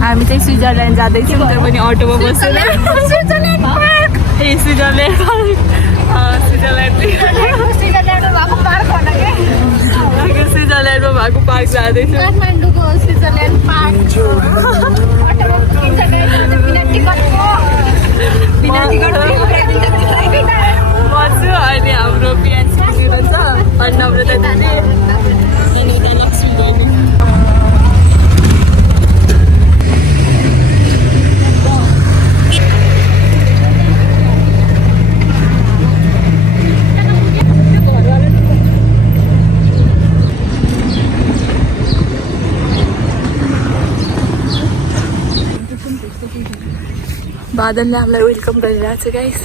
हामी चाहिँ स्विजरल्यान्ड जाँदैछौँ त्यो पनि अटोमा बसेर स्विजरल्यान्ड स्विजरल्यान्डमा भएको पार्क जाँदैछौँ काठमाडौँको स्विजरल्यान्ड पार्क बस्छु अनि हाम्रो पिएनसी हुनुहुन्छ अनि नम्रता दिदी अनि उता लक्ष्मी बहिनी बादलले हामीलाई वेलकम गरिरहेको छ गाइस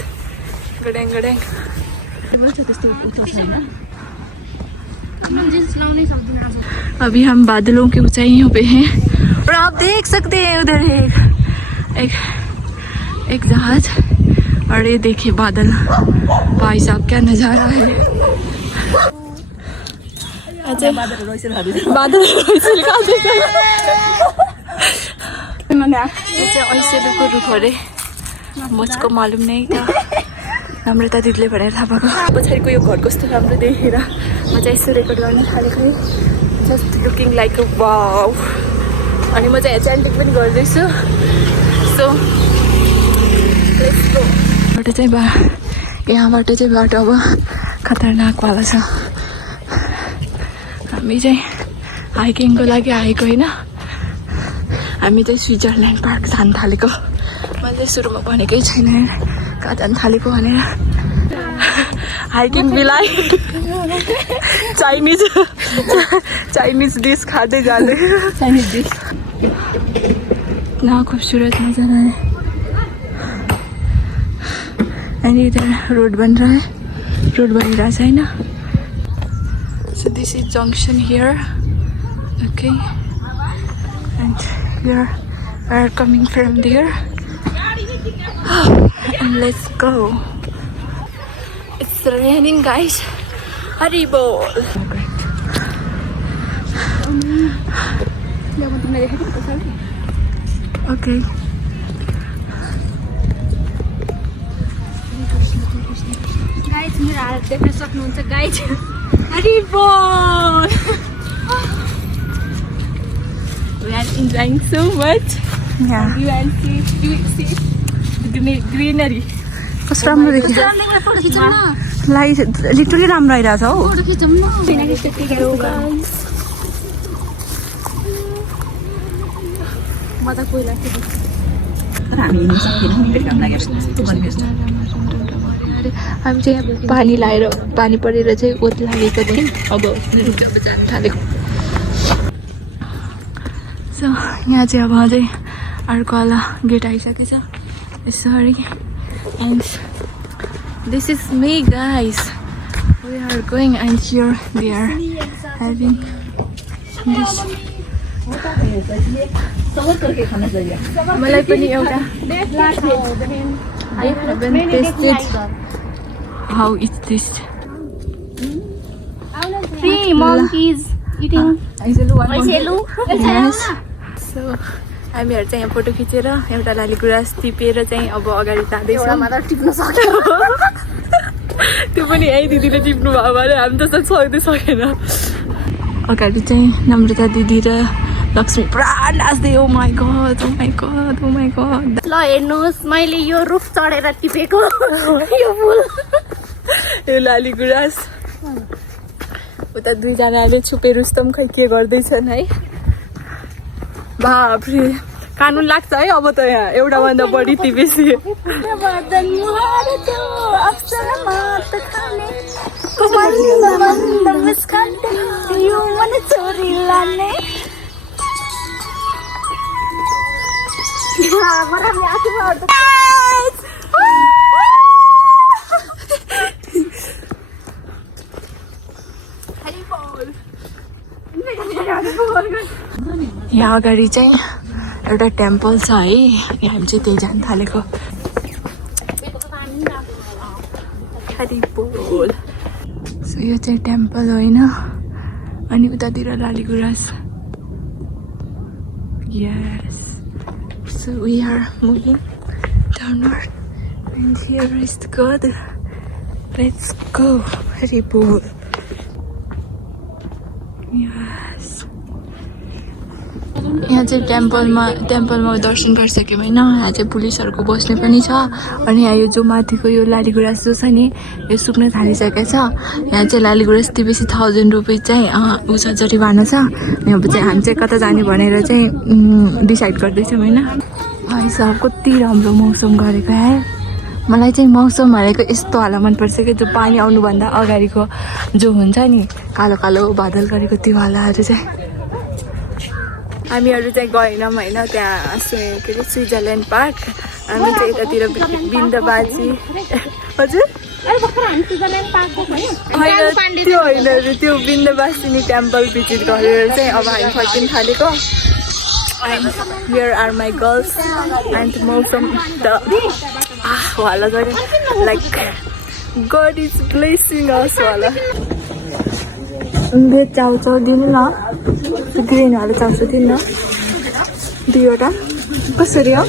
गड्याङ गड्याङ अभी हम बादलों की ऊंचाइयों पे हैं और आप देख सकते हैं उधर एक जहाज और ये देखिए बादल भाई साहब क्या नज़ारा है बादल ऐसे रुख अरे मुझको मालूम नहीं था नम्रता दिदीले भनेर थाहा पाएको पछाडिको यो घर कस्तो राम्रो देखेर म चाहिँ यसो रेकर्ड गर्न थालेको है just looking like a wow अनि म चाहिँ च्यान्टिङ पनि गर्दैछु सो लेट्स गो बाटो चाहिँ यहाँबाट चाहिँ बाटो अब खतरनाकवाला छ हामी चाहिँ हाइकिङको लागि आएको होइन हामी चाहिँ स्विजरल्यान्ड पार्क जान थालेको मैले सुरुमा भनेकै छैन कहाँ जान थालेको भनेर हाइकिङ बिलाई चाइनिज डिस खाँदै जाँदै चाइनिज डिस न खूबसूरत नजारा है अनि इधर रोड बन रहा है रोड बनिरहेछ होइन so this is junction here okay and here are coming from there and let's go it's raining guys haribol okay guys मेरो हालत देख्न सक्नुहुन्छ guys haribol we are enjoying so much yeah you and see greenery कस्तो राम्रो देखिन्छ photo खिचौँ न light literally राम्रो आइरहेछ हौ फोटो खिचौँ न म त कोही लाग्छ हामी चाहिँ पानी लाएर पानी परेर चाहिँ ओत लागेको थियौँ अब जान थालेको सो यहाँ चाहिँ अब अझै अर्कोवाला गेट आइसकेछ यसरी and this is me guys we are going and here they are having this मलाई पनि एउटा I haven't tasted how is this three monkeys eating yes so हामीहरू चाहिँ यहाँ फोटो खिचेर एउटा लाली गुराँस टिपेर चाहिँ अब अगाडि जाँदैछौँ टिप्न सक्यो त्यो पनि यही दिदीले टिप्नु भयो भने हामी त सक्दै सकेन अगाडि चाहिँ नम्रता दिदी र लक्ष्मी पुरा नाच्दै oh my God oh my God oh my God ल हेर्नुहोस् मैले यो रुख चढेर टिपेको यो फुल यो लाली गुराँस उता दुईजनाले छुपे रुस्तम खै के गर्दैछन् है बाफ्रे कानुन लाग्छ है अब त यहाँ एउटा भन्दा बढी टिपेसी यहाँ अगाडि चाहिँ एउटा टेम्पल छ है यहाँ हामी चाहिँ त्यही जान थालेको सो यो चाहिँ टेम्पल होइन अनि उतातिर Laligurans. Yes. So we are moving downward. And here is God. Let's go. Hari bol. Yes. यहाँ चाहिँ टेम्पलमा दर्शन गरिसक्यौँ होइन. यहाँ चाहिँ पुलिसहरूको बस्ने पनि छ. अनि यहाँ यो जो माथिको यो लालीगुराँस जो छ नि यो सुक्न थालिसकेको छ. यहाँ चाहिँ लालीगुराँस बेसी 1000 रुपियाँ चाहिँ ऊ छ जरिवाना छ. अनि अब चाहिँ हामी चाहिँ कता जाने भनेर चाहिँ डिसाइड गर्दैछौँ होइन. भाइ साहब कति राम्रो मौसम गरेको है. मलाई चाहिँ मौसम भनेको यस्तो हाल मनपर्छ कि जो पानी आउनुभन्दा अगाडिको जो हुन्छ नि कालो कालो बादल गरेको त्यो हालाहरू चाहिँ. हामीहरू चाहिँ गएनौँ होइन. त्यहाँ के अरे स्विजरल्यान्ड पार्क. हामी चाहिँ यतातिर बिन्दबाजी. हजुर त्यो होइन त्यो बिन्दबासिनी टेम्पल भिजिट गरेर चाहिँ अब हामी फर्किन थालेको. And here are my girls and मौसम त वाला गरे like God is blessing us वाला. भेज चाउचाउ दिनु न. ग्रिन वाला चाउचाउ दिनु न 2वटा. कसरी हो?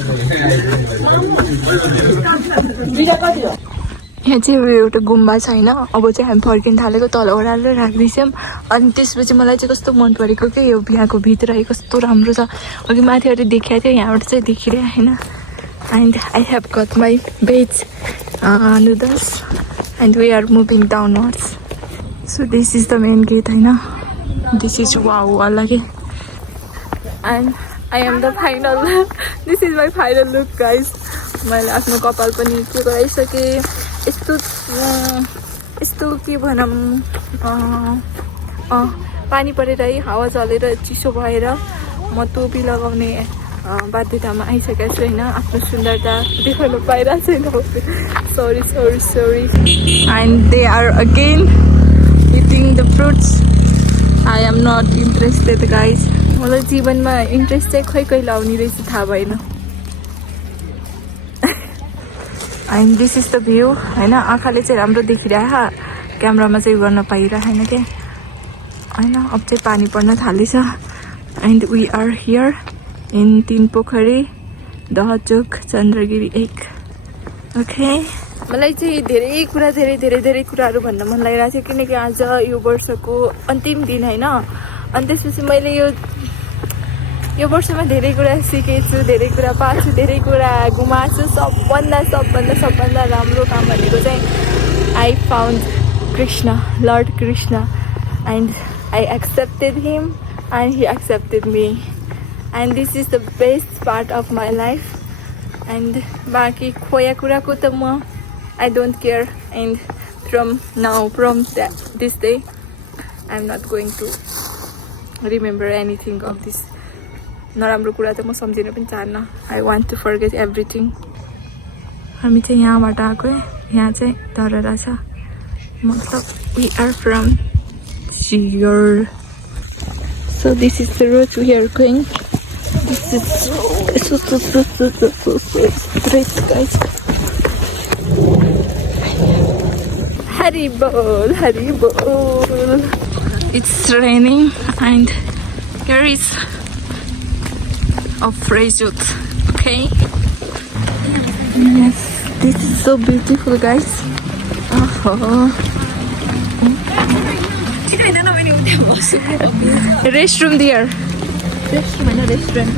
यहाँ चाहिँ एउटा गुम्बा छ होइन. अब चाहिँ हामी फर्किन थालेको. तल ओह्रालो राख्दैछौँ. अनि त्यसपछि मलाई चाहिँ कस्तो मन परेको कि यो यहाँको भित्र कस्तो राम्रो छ. अघि माथिबाट देखाएको थियो यहाँबाट चाहिँ देखिरह्यो होइन. And I have got my veg noodles and we are moving downwards. So this is the main gate होइन. दिस इज वाउ अलगे. And I am the final. This is my final look guys. मैले आफ्नो कपाल पनि के गराइसकेँ. यस्तो के भनौँ पानी परेर है हावा चलेर चिसो भएर म टोपी लगाउने बाध्यतामा आइसकेको छु होइन. आफ्नो सुन्दरता देखाउन पाइरहेको छैन. Sorry. And they are again eating the fruits. I am not interested guys. मलाई जीवनमा इन्ट्रेस्ट चाहिँ खै लाउने रहेछ थाहा भएन. And this is the view होइन. आँखाले चाहिँ राम्रो देखिरहेको. क्यामेरामा चाहिँ गर्न पाइरहेन क्या होइन. अब चाहिँ पानी पर्न थालेछ. And we are here in 3 Pokhari Dahachok Chandragiri 1. Okay. मलाई चाहिँ धेरै कुराहरू भन्न मन लागिरहेको थियो किनकि आज यो वर्षको अन्तिम दिन होइन. अनि त्यसपछि मैले यो वर्षमा धेरै कुरा सिकेको छु. धेरै कुरा पाएको छु. धेरै कुरा गुमाएको छु. सबभन्दा राम्रो काम भनेको चाहिँ I found Krishna, lord Krishna. And I accepted him and he accepted me. And this is the best part of my life. And बाँकी खोया कुराको त म I don't care. And from this day I am not going to remember anything of this. नराम्रो कुरा त म सम्झिन पनि चाहन्न. I want to forget everything. हामी चाहिँ यहाँबाट आएको. यहाँ चाहिँ धरहरा छ. मतलब we are from here. So this is the road we are going. This is so straight guys. Hari bol. It's raining and here is a fresh youth. Okay. Yes, this is so beautiful guys. Restroom there. Restaurant.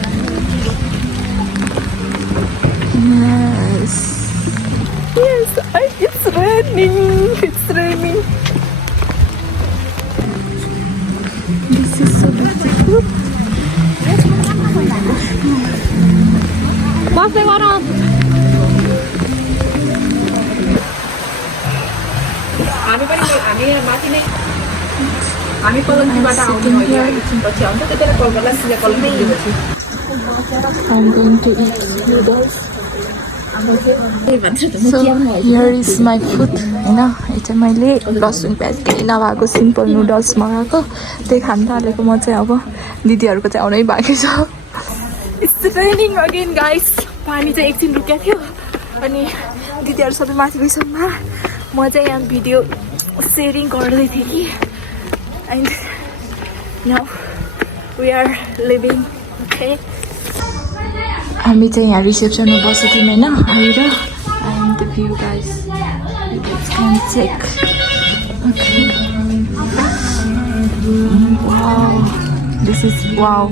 Yes. It's raining. This is so beautiful. हामी कलङ्कीबाट आउने पछि आउँछ त्यतिबेला कलकत्ता सिधा कलङ्की दिएपछि I'm going to eat noodles. So here is my food. होइन यो चाहिँ मैले लसुन प्याज केही नभएको सिम्पल नुडल्स मगाएको त्यही खान थालेको. म चाहिँ अब दिदीहरूको चाहिँ आउनै बाँकी छ. It's raining again guys. पानी चाहिँ एकछिन रुकेको थियो अनि दिदीहरू सबै माथि गइसक्नु. म चाहिँ यहाँ भिडियो सेयरिङ गर्दै थिएँ कि and Now we are leaving. Okay. हामी चाहिँ यहाँ रिसेप्सनमा बसेको थियौँ होइन आएर and the view guys, you guys can check. Okay. Wow, this is wow.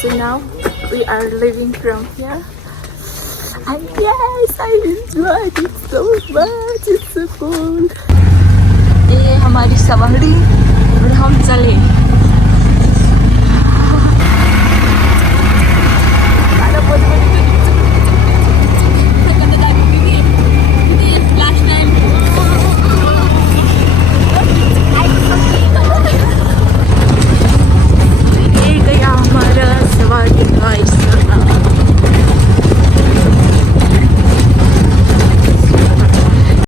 So now we are leaving from here and yes, I enjoyed it so much. It's so cool. ये हमारी सवारी और हम चले